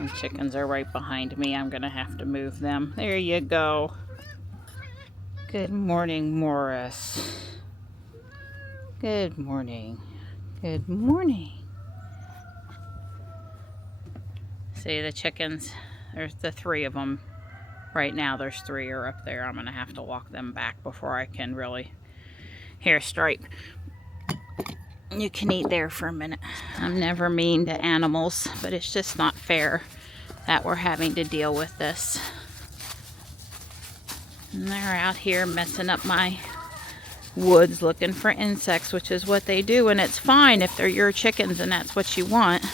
The chickens are right behind me. I'm gonna have to move them. There you go. Good morning, Morris. Good morning. Good morning. See the chickens? There's the 3 of them. Right now there's 3 are up there. I'm gonna have to walk them back before I can really... Here, Stripe. You can eat there for a minute. I'm never mean to animals, but it's just not fair that we're having to deal with this. And they're out here messing up my woods looking for insects, which is what they do, and it's fine if they're your chickens and that's what you want.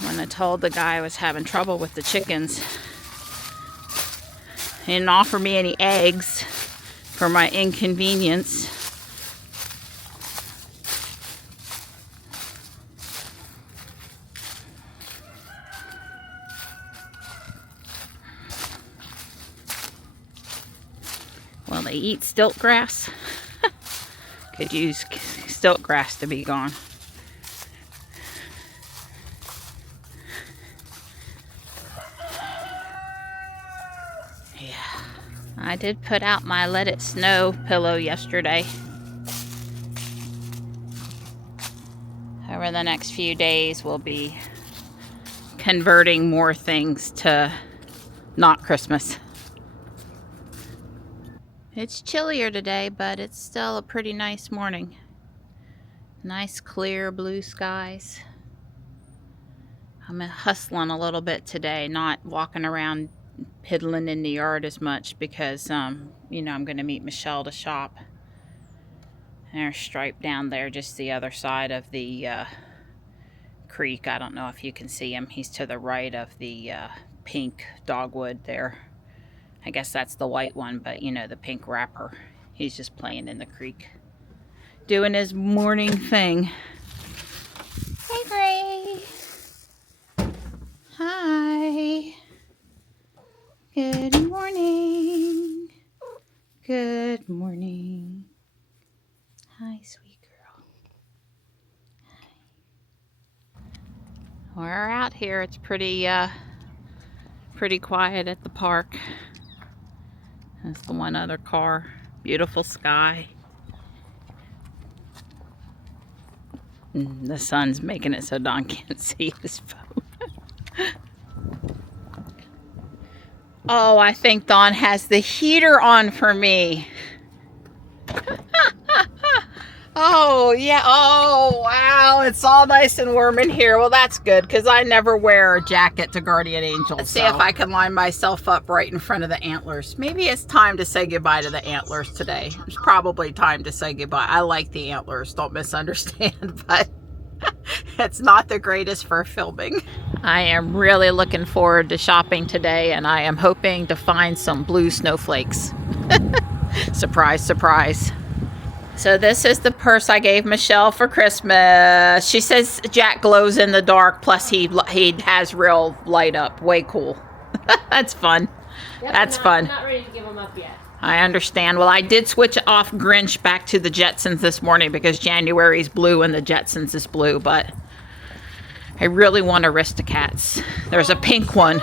When I told the guy I was having trouble with the chickens, he didn't offer me any eggs for my inconvenience. Well, they eat stilt grass. Could use stilt grass to be gone. Yeah, I did put out my Let It Snow pillow yesterday. Over the next few days, we'll be converting more things to not Christmas. It's chillier today, but it's still a pretty nice morning. Nice clear blue skies. I'm hustling a little bit today, not walking around piddling in the yard as much because, you know, I'm going to meet Michelle to shop. There's Stripe down there, just the other side of the creek. I don't know if you can see him. He's to the right of the pink dogwood there. I guess that's the white one, but you know, the pink wrapper. He's just playing in the creek, doing his morning thing. Hey, Gray. Hi. Good morning. Good morning. Hi, sweet girl. Hi. We're out here. It's pretty quiet at the park. That's the one other car. Beautiful sky. The sun's making it so Don can't see his phone. Oh, I think Don has the heater on for me. Oh, yeah. Oh, wow. It's all nice and warm in here. Well, that's good because I never wear a jacket to Guardian Angel. Let's see if I can line myself up right in front of the antlers. Maybe it's time to say goodbye to the antlers today. It's probably time to say goodbye. I like the antlers. Don't misunderstand, but it's not the greatest for filming. I am really looking forward to shopping today, and I am hoping to find some blue snowflakes. Surprise, surprise. So this is the purse I gave Michelle for Christmas. She says Jack glows in the dark, plus he has real light up. Way cool. That's fun. Yep, that's fun. I'm not ready to give him up yet. I understand. Well, I did switch off Grinch back to the Jetsons this morning because January's blue and the Jetsons is blue, but I really want Aristocats. There's a pink one.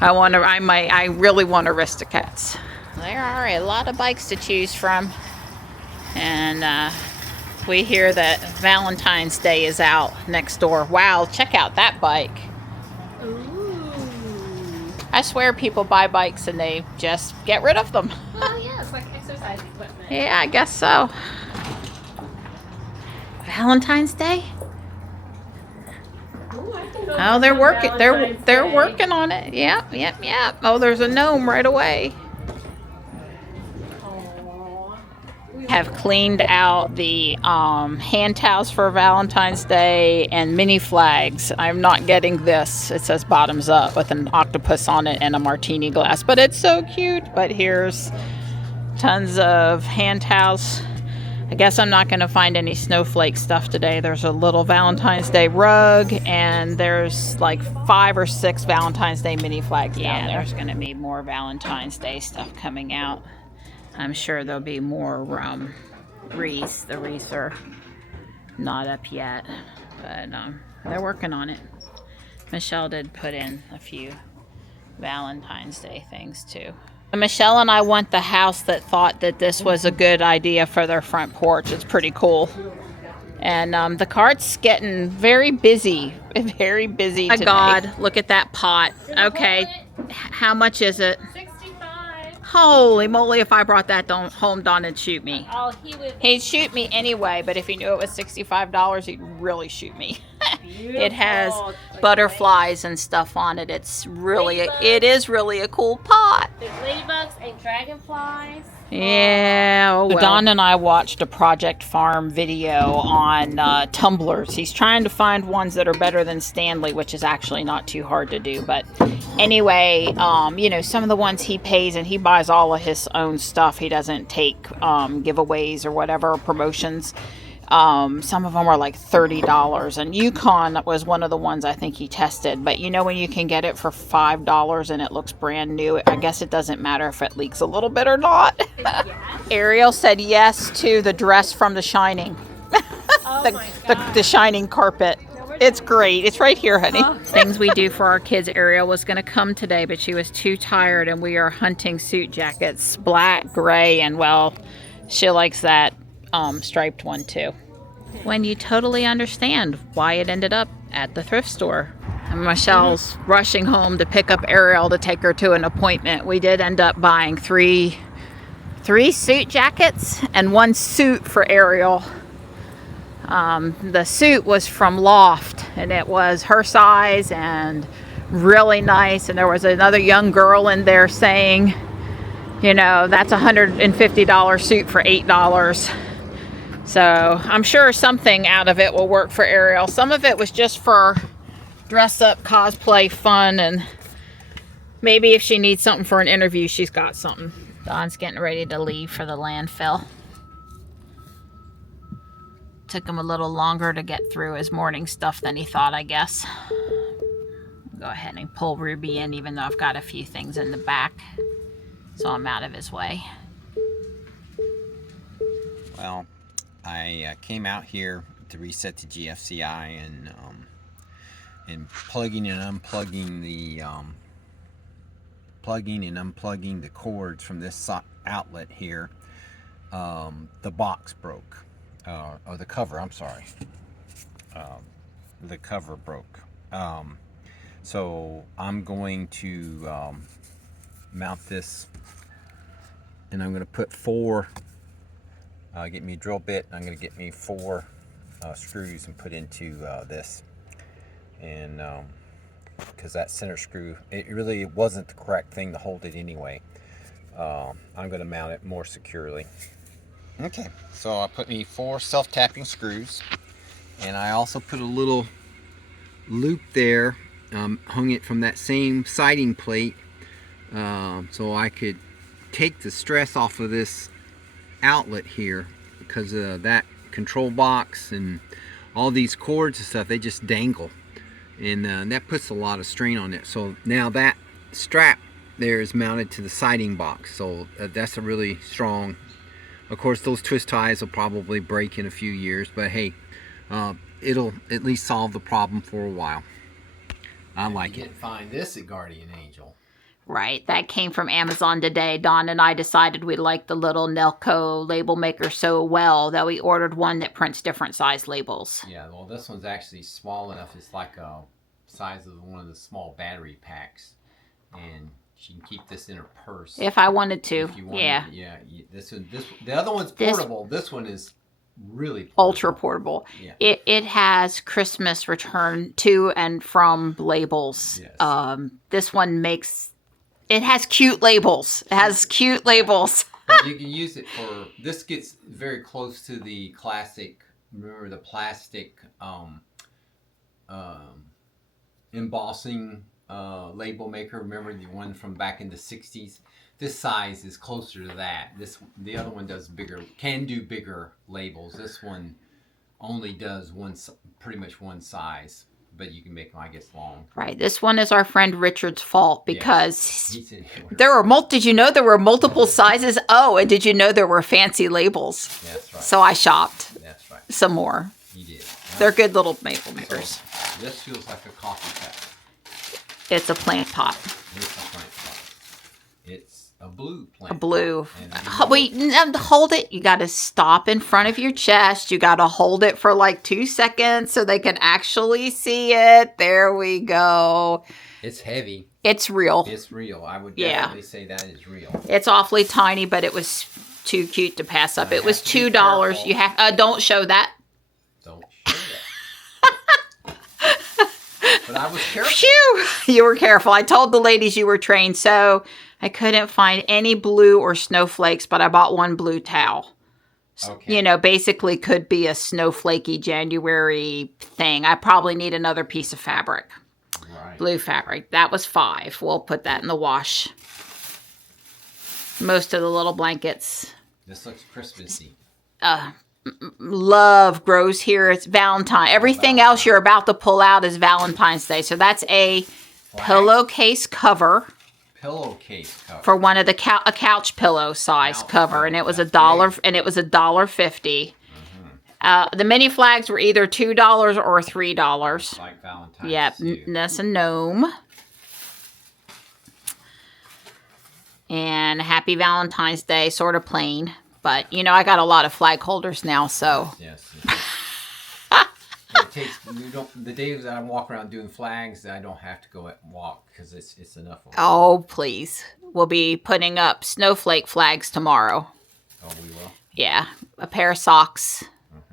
I really want Aristocats. There are a lot of bikes to choose from. And we hear that Valentine's Day is out next door. Wow, check out that bike. Ooh. I swear people buy bikes and they just get rid of them. Well, yeah, it's like exercise equipment. Yeah, I guess so. Valentine's Day? Ooh, I can go Oh, they're working. They're Day. working on it. Yep, yep, yep. Oh, there's a gnome right away. Have cleaned out the hand towels for Valentine's Day and mini flags. I'm not getting this. It says bottoms up with an octopus on it and a martini glass, but it's so cute. But here's tons of hand towels. I guess I'm not going to find any snowflake stuff today. There's a little Valentine's Day rug, and there's like 5 or 6 Valentine's Day mini flags down there. There's going to be more Valentine's Day stuff coming out. I'm sure there'll be more wreaths. The wreaths are not up yet, but they're working on it. Michelle did put in a few Valentine's Day things too. Michelle and I want the house that thought that this was a good idea for their front porch. It's pretty cool. And the cart's getting very busy. Very busy today. Oh my God, look at that pot. Okay, how much is it? 65. Holy moly, if I brought that home, Don'd shoot me. Oh, he would. He'd shoot me anyway, but if he knew it was $65, he'd really shoot me. It has butterflies and stuff on it. It is really a cool pot. There's ladybugs and dragonflies. Yeah. Oh, well. Don and I watched a Project Farm video on tumblers. He's trying to find ones that are better than Stanley, which is actually not too hard to do. But anyway, you know, some of the ones he pays, and he buys all of his own stuff. He doesn't take giveaways or whatever, promotions. Some of them are like $30, and Yukon was one of the ones I think he tested. But you know, when you can get it for $5 and it looks brand new, I guess it doesn't matter if it leaks a little bit or not. Yes. Ariel said yes to the dress from The Shining. Oh the Shining carpet. It's great. It's right here, honey. Oh. Things we do for our kids. Ariel was going to come today, but she was too tired, and we are hunting suit jackets, black, gray, and well, she likes that striped one too. When you totally understand why it ended up at the thrift store. And Michelle's rushing home to pick up Ariel to take her to an appointment. We did end up buying three suit jackets and one suit for Ariel. The suit was from Loft, and it was her size and really nice. And there was another young girl in there saying, you know, that's a $150 suit for $8. So I'm sure something out of it will work for Ariel. Some of it was just for dress up, cosplay, fun, and maybe if she needs something for an interview, she's got something. Don's getting ready to leave for the landfill. Took him a little longer to get through his morning stuff than he thought, I guess. Go ahead and pull Ruby in, even though I've got a few things in the back, so I'm out of his way. Well, I came out here to reset the GFCI and plugging and unplugging the cords from this outlet here. The box broke, or the cover. I'm sorry. The cover broke. So I'm going to mount this, and I'm going to put get me a drill bit. I'm going to get me 4 screws and put into this, and because that center screw, it really wasn't the correct thing to hold it anyway. I'm going to mount it more securely. Okay, so I put me 4 self-tapping screws, and I also put a little loop there, hung it from that same siding plate, so I could take the stress off of this outlet here, because of that control box and all these cords and stuff, they just dangle, and that puts a lot of strain on it. So now that strap there is mounted to the siding box, so that's a really strong. Of course, those twist ties will probably break in a few years, but hey, it'll at least solve the problem for a while. I like it. You didn't find this at Guardian Angel. Right, that came from Amazon today. Don and I decided we liked the little Nelco label maker so well that we ordered one that prints different size labels. Yeah, well, this one's actually small enough. It's like a size of one of the small battery packs, and she can keep this in her purse if I wanted to. If you wanted, yeah. Yeah. The other one's portable. This one is really portable. Ultra portable. Yeah. It has Christmas return to and from labels. Yes. This one it has cute labels. It has cute labels. But you can use it for, this gets very close to the classic, remember the plastic embossing label maker, remember the one from back in the 60s? This size is closer to that. The other one can do bigger labels. This one only does pretty much one size. But you can make them, I guess, long. Right. This one is our friend Richard's fault because yes. Did you know there were multiple sizes? Oh, and did you know there were fancy labels? That's right. So I shopped. That's right. Some more. You did. They're good little maple makers. So this feels like a coffee cup. It's a plant pot. It's a plant pot. It's a blue plant. A blue. And Wait, hold it. You got to stop in front of your chest. You got to hold it for like 2 seconds so they can actually see it. There we go. it's heavy. It's real. It's real. I would definitely say that is real. It's awfully tiny, but it was too cute to pass up. It was $2. careful. You have don't show that. Don't show that. But I was careful. Phew! You were careful. I told the ladies you were trained, so I couldn't find any blue or snowflakes, but I bought one blue towel. Okay. You know, basically could be a snowflakey January thing. I probably need another piece of fabric. Right. Blue fabric. That was $5. We'll put that in the wash. Most of the little blankets. This looks Christmassy. Love grows here. It's Valentine. Everything else you're about to pull out is Valentine's Day. So that's a pillowcase cover Pillowcase cover. for one of the a couch pillow size Couch cover, pillow, and it was that's $1, big. and it was $1.50. The mini flags were either $2 or $3. Like Valentine's. Yep, too. that's a gnome. And Happy Valentine's Day, sort of plain. But, you know, I got a lot of flag holders now, so. Yes. It takes, the days that I'm walking around doing flags, I don't have to go and walk because it's enough. Oh, please. We'll be putting up snowflake flags tomorrow. Oh, we will. Yeah, a pair of socks.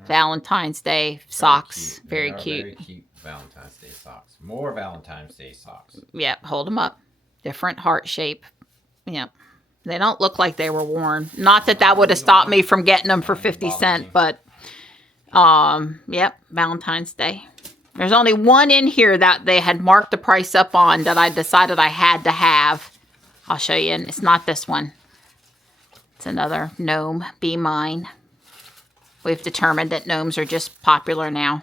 Valentine's Day socks. Very They are cute. Very cute Valentine's Day socks. More Valentine's Day socks. Yep, hold them up. Different heart shape. Yep. They don't look like they were worn. Not that that would have stopped me from getting them for 50 cents, but yep, Valentine's Day. There's only one in here that they had marked the price up on that I decided I had to have. I'll show you, and it's not this one. It's another gnome. Be mine. We've determined that gnomes are just popular now.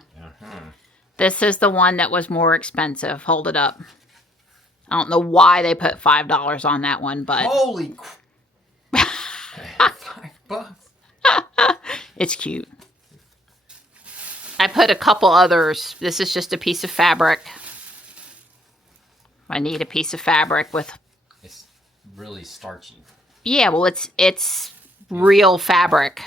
This is the one that was more expensive. Hold it up. I don't know why they put $5 on that one, but Holy $5. it's cute. I put a couple others. This is just a piece of fabric. I need a piece of fabric with. It's really starchy. Yeah, well, it's real fabric.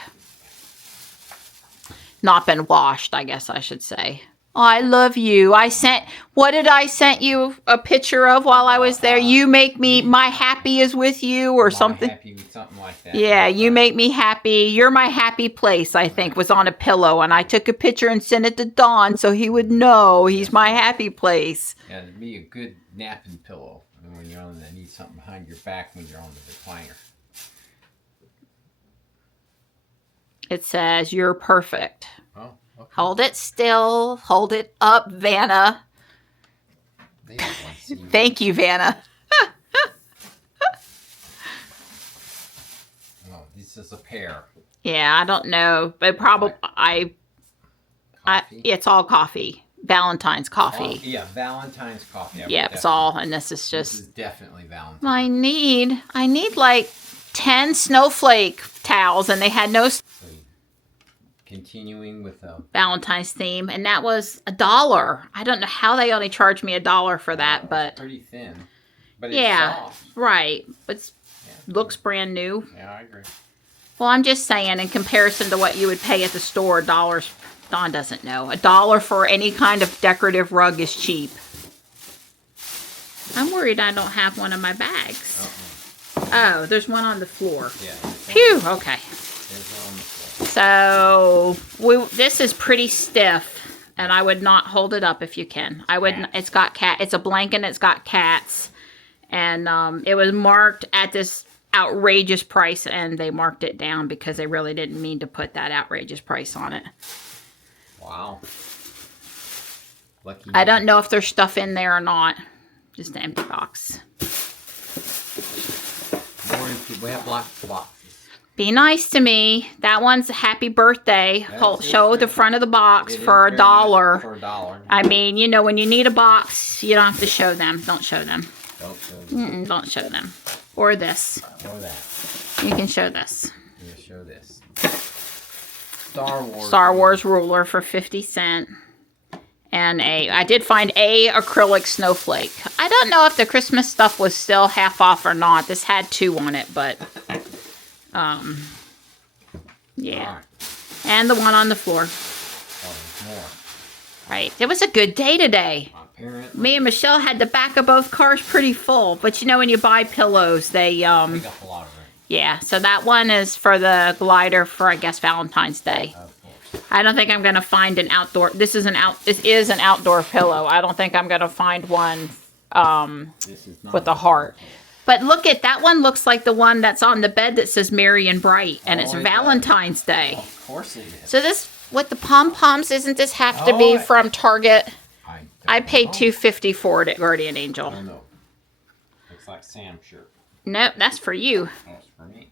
Not been washed, I guess I should say. Oh, I love you. What did I sent you a picture of while I was there? You make me, my happy is with you or something. Happy with something like that. Yeah, you make me happy. You're my happy place, I think, was on a pillow. And I took a picture and sent it to Don so he would know he's my happy place. Yeah, it'd be a good napping pillow. And when you're on, I need something behind your back when you're on the recliner. It says, you're perfect. Oh, okay. Hold it still. Hold it up, Vanna. They don't want to see you. Thank you, Vanna. Oh, this is a pear. Yeah, I don't know. But probably, Coffee? it's all coffee. Valentine's coffee. Oh, yeah, Valentine's coffee. Yep, it's all, and this is just. This is definitely Valentine's. I need like 10 snowflake towels, and they had no So, continuing with Valentine's theme, and that was $1. I don't know how they only charged me $1 for that, it's but pretty thin. But it's yeah, soft. right. But Yeah. looks brand new. Yeah, I agree. Well, I'm just saying, in comparison to what you would pay at the store, $1. Dawn doesn't know. $1 for any kind of decorative rug is cheap. I'm worried I don't have one in my bags. Oh, there's one on the floor. Yeah. Phew. Okay. There's one on the floor. So this is pretty stiff, and I would not hold it up if you can. I would. It's got cat. It's a blanket. It's got cats, and it was marked at this outrageous price, and they marked it down because they really didn't mean to put that outrageous price on it. Wow. Lucky. I don't know if there's stuff in there or not. Just an empty box. We have lots of boxes. Be nice to me. That one's a happy birthday. Show the front of the box for It is $1. For $1. I mean, you know, when you need a box, you don't have to show them. Don't show them. Don't show them. Don't show them. Or this. Or that. You can show this. I'm gonna show this. Star Wars ruler for 50 cents. And I did find a acrylic snowflake. I don't know if the Christmas stuff was still half off or not. This had 2 on it, but yeah. Right. And the one on the floor. Oh, there's more. Right. It was a good day today. Apparently. Me and Michelle had the back of both cars pretty full. But you know, when you buy pillows, they Pick up a lot of room. yeah. So that one is for the glider for, I guess, Valentine's Day. Of course. I don't think I'm gonna find an outdoor. This is an outdoor pillow. I don't think I'm gonna find one This is not with a heart. But look at that one. Looks like the one that's on the bed that says Merry and Bright, and it's it Valentine's Day. Oh, of course it is. So this with the pom poms, isn't this have to be from Target? I paid $2.50 for it at Guardian Angel. Oh, no. Looks like Sam's shirt. Nope, that's for you. That's for me.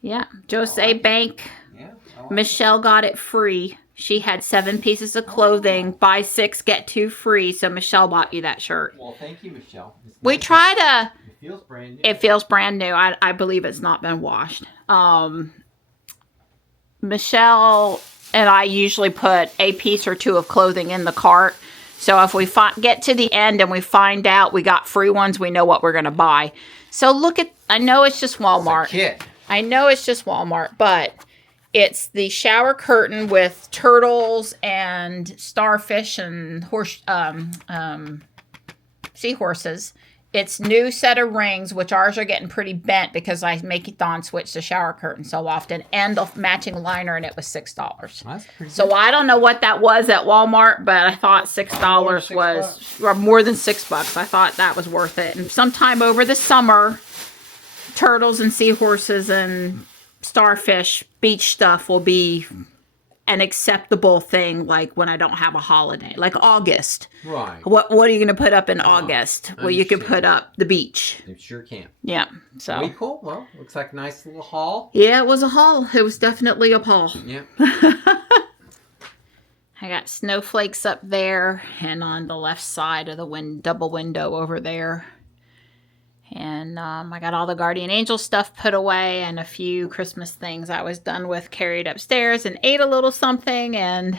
Yeah, Jose Bank. Yeah. Michelle got it free. She had 7 pieces of clothing. Buy 6, get 2 free. So Michelle bought you that shirt. Well, thank you, Michelle. We try to. It feels brand new. It feels brand new. I believe it's not been washed. Michelle and I usually put a piece or 2 of clothing in the cart. So if we get to the end and we find out we got free ones, we know what we're going to buy. So look at, I know it's just Walmart. It's a kit. I know it's just Walmart, but it's the shower curtain with turtles and starfish and seahorses. It's new set of rings, which ours are getting pretty bent because I make Dawn switch the shower curtain so often, and the matching liner, and it was $6. That's pretty So I don't know what that was at Walmart, but I thought $6 was, or more than $6. I thought that was worth it. And sometime over the summer, turtles and seahorses and starfish beach stuff will be an acceptable thing, like when I don't have a holiday, like August. Right. What are you going to put up in August? Well, you can put up the beach. It sure can. Yeah. So. Way cool. Well, looks like a nice little haul. Yeah, it was a haul. It was definitely a haul. Yeah. I got snowflakes up there and on the left side of the double window over there. And I got all the Guardian Angel stuff put away and a few Christmas things I was done with carried upstairs and ate a little something and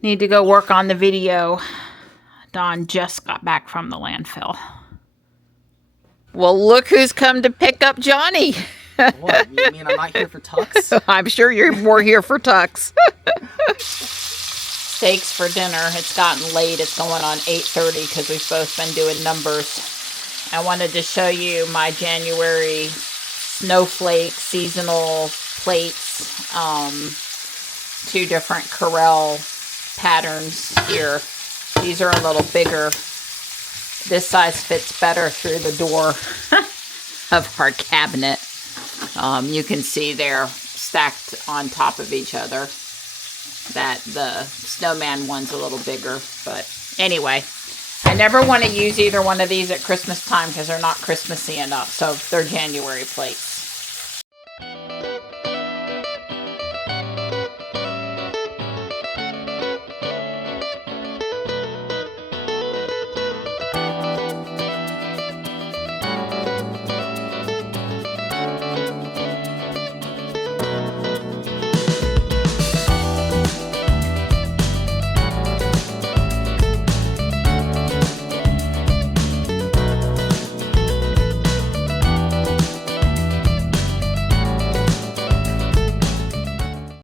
need to go work on the video. Dawn just got back from the landfill. Well, look who's come to pick up Johnny. What? You mean I'm not here for tux? I'm sure you're more here for tux. Steaks for dinner. It's gotten late. It's going on 8:30 because we've both been doing numbers. I wanted to show you my January snowflake seasonal plates. 2 different Corel patterns here. These are a little bigger. This size fits better through the door of our cabinet. You can see they're stacked on top of each other. That the snowman one's a little bigger, but anyway. I never want to use either one of these at Christmas time because they're not Christmassy enough, so they're January plates.